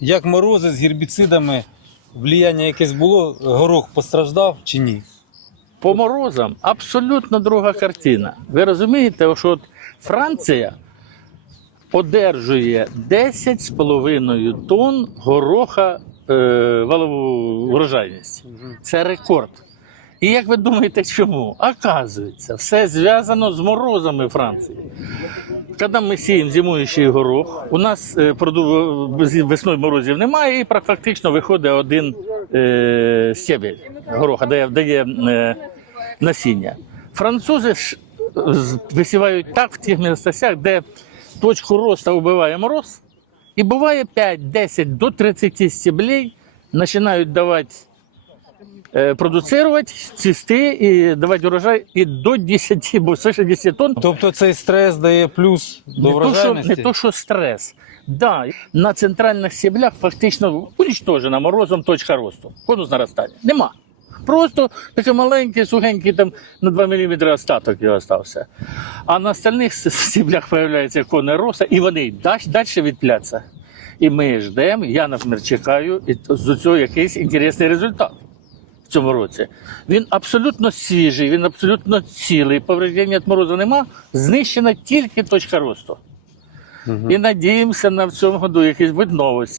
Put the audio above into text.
Як морози з гербіцидами, влияння якесь було, горох постраждав чи ні? По морозам абсолютно друга картина. Ви розумієте, що от Франція одержує 10,5 тонн гороха е, валову врожайність. Це рекорд. І як ви думаєте, чому? Оказується, все зв'язано з морозами Франції. Коли ми сіємо зимуючий горох, у нас е, весною морозів немає, і пра- фактично виходить один е, стебель гороха, дає, дає е, насіння. Французи ж висівають так в тих містах, де точку росту вбиває мороз, і буває 5, 10 до 30 стеблей починають давати е, продуцирувати, цвісти і давати урожай і до 10, бо свише 10 тонн. Тобто цей стрес дає плюс до Не то, що, врожайності? не то, що стрес. Да, на центральних стеблях фактично уничтожена морозом точка росту. Конус наростання. Нема. Просто такий маленький, сухенький там на 2 мм остаток його остався. А на остальних с- стеблях з'являється кони роста, і вони далі відпляться. І ми ждемо, я, наприклад, чекаю і з цього якийсь інтересний результат в цьому році. Він абсолютно свіжий, він абсолютно цілий. Повреждення від морозу нема, знищена тільки точка росту. І надіємося на в цьому году якісь будь новості.